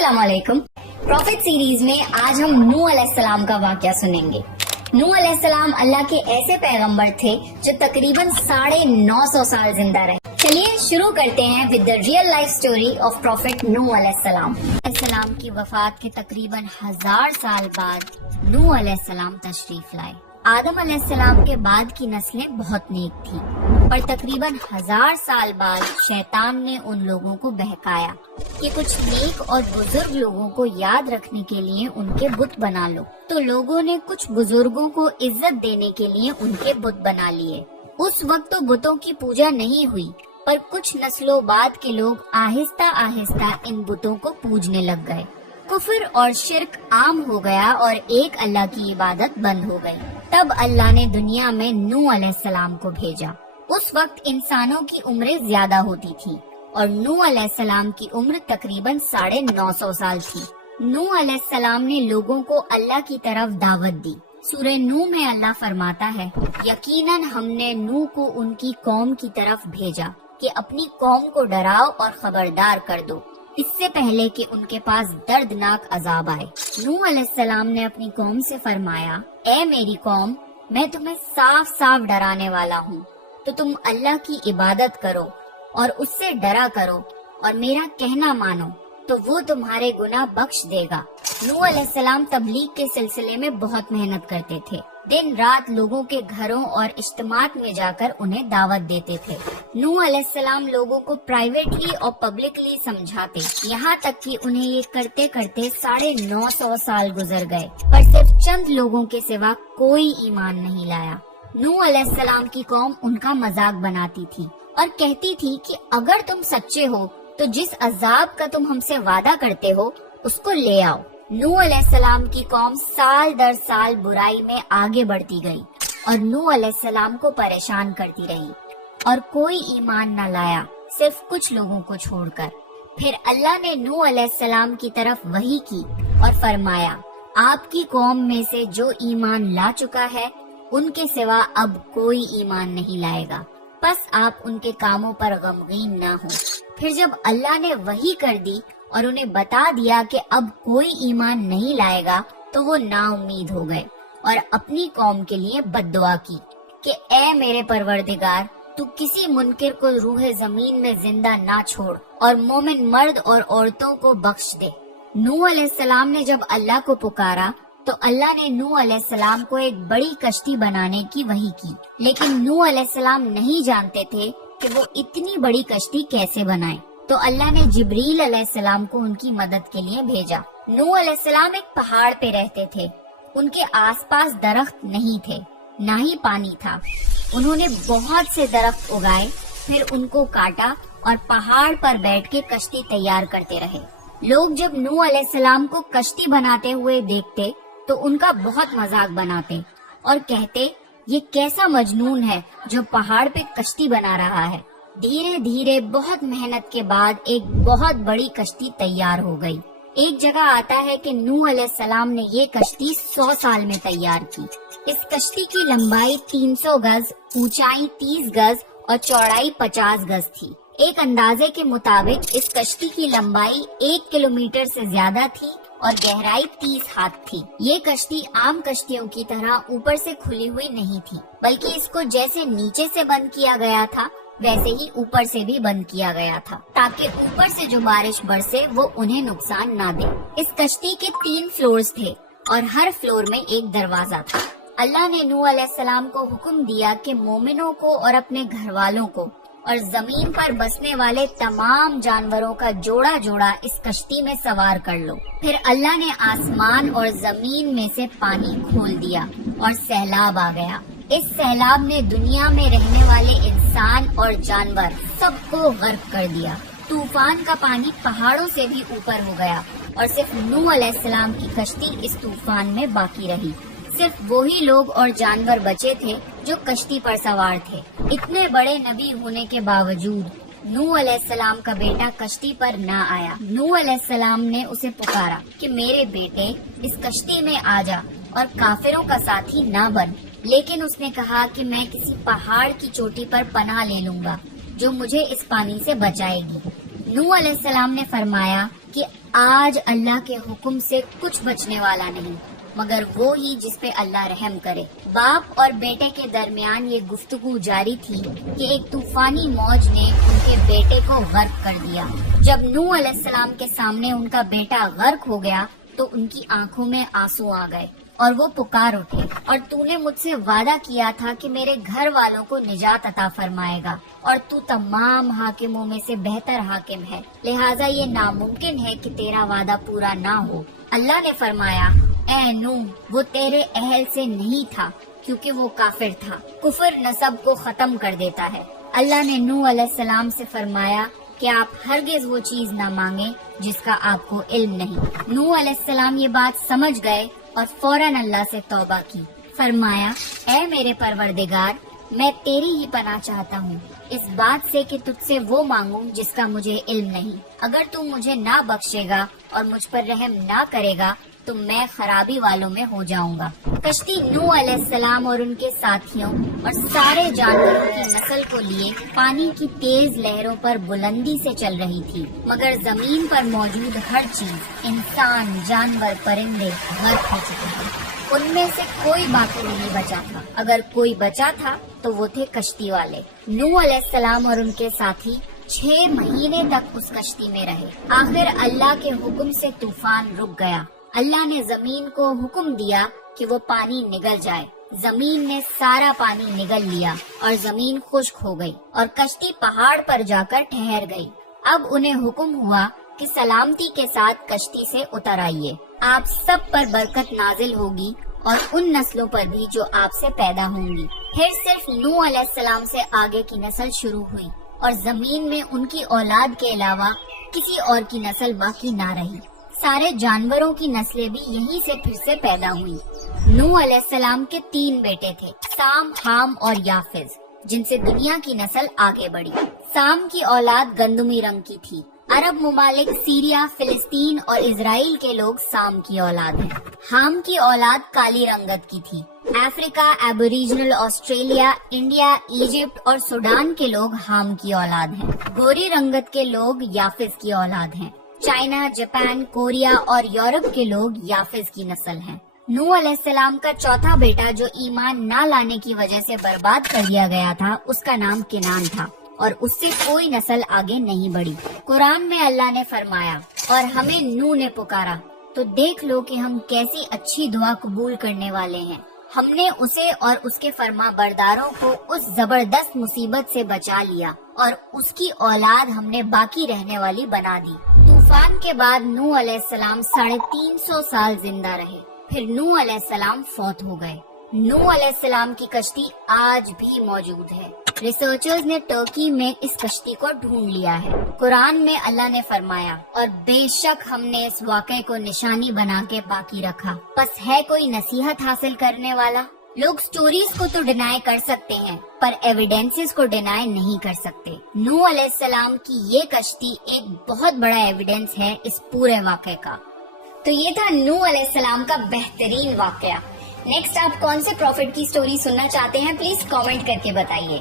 अस्सलाम वालेकुम। Profit series में आज हम नूह अलैहिस्सलाम का वाकया सुनेंगे। नूह अलैहिस्सलाम अल्लाह के ऐसे पैगंबर थे जो तकरीबन 950 साल जिंदा रहे। चलिए शुरू करते हैं with the real life story of prophet नूह अलैहिस्सलाम की वफात के तकरीबन 1000 साल बाद नूह अलैहिस्सलाम तशरीफ लाए। आदम अलैहिस्सलाम के बाद की नस्लें बहुत नेक थी, पर तकरीबन 1000 साल बाद शैतान ने उन लोगों को बहकाया कि कुछ नेक और बुजुर्ग लोगों को याद रखने के लिए उनके बुत बना लो। तो लोगों ने कुछ बुजुर्गों को इज्जत देने के लिए उनके बुत बना लिए। उस वक्त तो बुतों की पूजा नहीं हुई, पर कुछ नस्लों बाद के लोग आहिस्ता आहिस्ता इन बुतों को पूजने लग गए। कुफर और शिर्क आम हो गया और एक अल्लाह की इबादत बंद हो गई। तब अल्लाह ने दुनिया में नूह अलैहिस्सलाम को भेजा। उस वक्त इंसानों की उम्रें ज्यादा होती थी और नूह अलैहिस्सलाम की उम्र तकरीबन 950 साल थी। नूह अलैहिस्सलाम ने लोगों को अल्लाह की तरफ दावत दी। सूरह नूह में अल्लाह फरमाता है, यकीनन हमने नूह को उनकी कौम की तरफ भेजा कि अपनी कौम को डराओ और खबरदार कर दो, इससे पहले कि उनके पास दर्दनाक अजाब आए। नूह अलैहिस्सलाम ने अपनी कौम से फरमाया, ए मेरी कौम, मैं तुम्हें साफ साफ डराने वाला हूँ, तो तुम अल्लाह की इबादत करो और उससे डरा करो और मेरा कहना मानो, तो वो तुम्हारे गुनाह बख्श देगा। नूह अलैहिस्सलाम तबलीग के सिलसिले में बहुत मेहनत करते थे। दिन रात लोगों के घरों और इज्तिमात में जाकर उन्हें दावत देते थे। नूह अलैहिस्सलाम लोगों को प्राइवेटली और पब्लिकली समझाते, यहाँ तक कि उन्हें ये करते करते 950 साल गुजर गए, पर सिर्फ चंद लोगों के सिवा कोई ईमान नहीं लाया। नूह अलैहिस्सलाम की कौम उनका मजाक बनाती थी और कहती थी कि अगर तुम सच्चे हो तो जिस अजाब का तुम हमसे वादा करते हो उसको ले आओ। नूह अलैहिस्सलाम की कौम साल दर साल बुराई में आगे बढ़ती गई और नूह अलैहिस्सलाम को परेशान करती रही और कोई ईमान न लाया, सिर्फ कुछ लोगों को छोड़कर। फिर अल्लाह ने नूह अलैहिस्सलाम की तरफ वही की और फरमाया, आपकी कौम में से जो ईमान ला चुका है उनके सिवा अब कोई ईमान नहीं लाएगा, बस आप उनके कामों पर गमगीन ना हो। फिर जब अल्लाह ने वही कर दी और उन्हें बता दिया कि अब कोई ईमान नहीं लाएगा, तो वो नाउम्मीद हो गए और अपनी कौम के लिए बद्दुआ की कि ए मेरे परवरदिगार, तू किसी मुनकिर को रूह जमीन में जिंदा ना छोड़ और मोमिन मर्द और औरतों को बख्श दे। नूह अलैहिस्सलाम ने जब अल्लाह को पुकारा तो अल्लाह ने नूह अलैहिस्सलाम को एक बड़ी कश्ती बनाने की वही की, लेकिन नूह अलैहिस्सलाम नहीं जानते थे कि वो इतनी बड़ी कश्ती कैसे बनाए। तो अल्लाह ने जिब्रील अलैहिस्सलाम को उनकी मदद के लिए भेजा। नूह अलैहिस्सलाम एक पहाड़ पे रहते थे। उनके आसपास दरख्त नहीं थे, ना ही पानी था। उन्होंने बहुत से दरख्त उगाए, फिर उनको काटा और पहाड़ पर बैठ के कश्ती तैयार करते रहे। लोग जब नूह अलैहिस्सलाम को कश्ती बनाते हुए देखते तो उनका बहुत मजाक बनाते और कहते, ये कैसा मजनून है जो पहाड़ पे कश्ती बना रहा है। धीरे धीरे बहुत मेहनत के बाद एक बहुत बड़ी कश्ती तैयार हो गई। एक जगह आता है कि नूह अलैहिस्सलाम ने ये कश्ती 100 साल में तैयार की। इस कश्ती की लंबाई 300 गज, ऊंचाई 30 गज और चौड़ाई 50 गज थी। एक अंदाजे के मुताबिक इस कश्ती की लंबाई 1 किलोमीटर से ज्यादा थी और गहराई 30 हाथ थी। ये कश्ती आम कश्तियों की तरह ऊपर से खुली हुई नहीं थी, बल्कि इसको जैसे नीचे से बंद किया गया था वैसे ही ऊपर से भी बंद किया गया था, ताकि ऊपर से जो बारिश बरसे वो उन्हें नुकसान ना दे। इस कश्ती के 3 फ्लोर्स थे और हर फ्लोर में एक दरवाजा था। अल्लाह ने नूह अलैहिस्सलाम को हुक्म दिया कि मोमिनों को और अपने घर वालों को और जमीन पर बसने वाले तमाम जानवरों का जोड़ा जोड़ा इस कश्ती में सवार कर लो। फिर अल्लाह ने आसमान और जमीन में से पानी खोल दिया और सैलाब आ गया। इस सैलाब ने दुनिया में रहने वाले इंसान और जानवर सबको गर्क कर दिया। तूफान का पानी पहाड़ों से भी ऊपर हो गया और सिर्फ नूह अलैहिस्सलाम की कश्ती इस तूफान में बाकी रही। सिर्फ वही लोग और जानवर बचे थे जो कश्ती पर सवार थे। इतने बड़े नबी होने के बावजूद नूह अलैहिस्सलाम का बेटा कश्ती पर ना आया। नूह अलैहिस्सलाम ने उसे पुकारा कि मेरे बेटे, इस कश्ती में आ जा और काफिरों का साथी ना बन। लेकिन उसने कहा कि मैं किसी पहाड़ की चोटी पर पनाह ले लूंगा जो मुझे इस पानी से बचाएगी। नूह अलैहिस्सलाम ने फरमाया, کہ آج اللہ کے حکم سے کچھ بچنے والا نہیں مگر وہ ہی جس پہ اللہ رحم کرے۔ باپ اور بیٹے کے درمیان یہ گفتگو جاری تھی کہ ایک طوفانی موج نے ان کے بیٹے کو غرق کر دیا۔ جب نوح علیہ السلام کے سامنے ان کا بیٹا غرق ہو گیا تو ان کی آنکھوں میں آنسو آ گئے اور وہ پکار اٹھے، اور تو نے مجھ سے وعدہ کیا تھا کہ میرے گھر والوں کو نجات عطا فرمائے گا، اور تو تمام حاکموں میں سے بہتر حاکم ہے، لہٰذا یہ ناممکن ہے کہ تیرا وعدہ پورا نہ ہو۔ اللہ نے فرمایا، اے نوح، وہ تیرے اہل سے نہیں تھا کیونکہ وہ کافر تھا۔ کفر نسب کو ختم کر دیتا ہے۔ اللہ نے نوح علیہ السلام سے فرمایا کہ آپ ہرگز وہ چیز نہ مانگیں جس کا آپ کو علم نہیں۔ نوح علیہ السلام یہ بات سمجھ گئے اور فوراً اللہ سے توبہ کی۔ فرمایا، اے میرے پروردگار، میں تیری ہی پناہ چاہتا ہوں اس بات سے کہ تجھ سے وہ مانگوں جس کا مجھے علم نہیں۔ اگر تو مجھے نہ بخشے گا اور مجھ پر رحم نہ کرے گا تو میں خرابی والوں میں ہو جاؤں گا۔ کشتی نوح علیہ السلام اور ان کے ساتھیوں اور سارے جانوروں کی نسل کو لیے پانی کی تیز لہروں پر بلندی سے چل رہی تھی، مگر زمین پر موجود ہر چیز، انسان، جانور، پرندے غرق ہو چکے تھے۔ ان میں سے کوئی باقی نہیں بچا تھا، اگر کوئی بچا تھا تو وہ تھے کشتی والے۔ نوح علیہ السلام اور ان کے ساتھی 6 مہینے تک اس کشتی میں رہے۔ آخر اللہ کے حکم سے طوفان رک گیا۔ اللہ نے زمین کو حکم دیا کہ وہ پانی نگل جائے۔ زمین نے سارا پانی نگل لیا اور زمین خشک ہو گئی اور کشتی پہاڑ پر جا کر ٹھہر گئی۔ اب انہیں حکم ہوا کہ سلامتی کے ساتھ کشتی سے اتر آئیے، آپ سب پر برکت نازل ہوگی اور ان نسلوں پر بھی جو آپ سے پیدا ہوں گی۔ پھر صرف نوح علیہ السلام سے آگے کی نسل شروع ہوئی اور زمین میں ان کی اولاد کے علاوہ کسی اور کی نسل باقی نہ رہی۔ سارے جانوروں کی نسلیں بھی یہیں سے پھر سے پیدا ہوئی۔ نوح علیہ السلام کے 3 بیٹے تھے، سام، حام اور یافز، جن سے دنیا کی نسل آگے بڑھی۔ سام کی اولاد گندمی رنگ کی تھی۔ عرب ممالک سیریا، فلسطین اور اسرائیل کے لوگ سام کی اولاد ہیں۔ حام کی اولاد کالی رنگت کی تھی۔ افریقہ، ایبوریجنل آسٹریلیا، انڈیا، ایجپٹ اور سوڈان کے لوگ حام کی اولاد ہیں۔ گوری رنگت کے لوگ یافز کی اولاد ہیں۔ چائنا، جاپان، کوریا اور یورپ کے لوگ یافز کی نسل ہیں۔ نوح علیہ السلام کا چوتھا بیٹا جو ایمان نہ لانے کی وجہ سے برباد کر دیا گیا تھا، اس کا نام کنان تھا اور اس سے کوئی نسل آگے نہیں بڑھی۔ قرآن میں اللہ نے فرمایا، اور ہمیں نوح نے پکارا تو دیکھ لو کہ ہم کیسی اچھی دعا قبول کرنے والے ہیں۔ ہم نے اسے اور اس کے فرما برداروں کو اس زبردست مصیبت سے بچا لیا اور اس کی اولاد ہم نے باقی رہنے والی بنا دی۔ طوفان کے بعد نوح علیہ السلام 350 سال زندہ رہے، پھر نوح علیہ السلام فوت ہو گئے۔ نوح علیہ السلام کی کشتی آج بھی موجود ہے۔ ریسرچرز نے ترکی میں اس کشتی کو ڈھونڈ لیا ہے۔ قرآن میں اللہ نے فرمایا، اور بے شک ہم نے اس واقعے کو نشانی بنا کے باقی رکھا، پس ہے کوئی نصیحت حاصل کرنے والا؟ لوگ سٹوریز کو تو ڈینائی کر سکتے ہیں پر ایویڈینسز کو ڈینائی نہیں کر سکتے۔ نوح علیہ السلام کی یہ کشتی ایک بہت بڑا ایویڈینس ہے اس پورے واقعے کا۔ تو یہ تھا نوح علیہ السلام کا بہترین واقعہ۔ نیکسٹ آپ کون سے پروفٹ کی سٹوری سننا چاہتے ہیں، پلیز کامنٹ کر کے بتائیے۔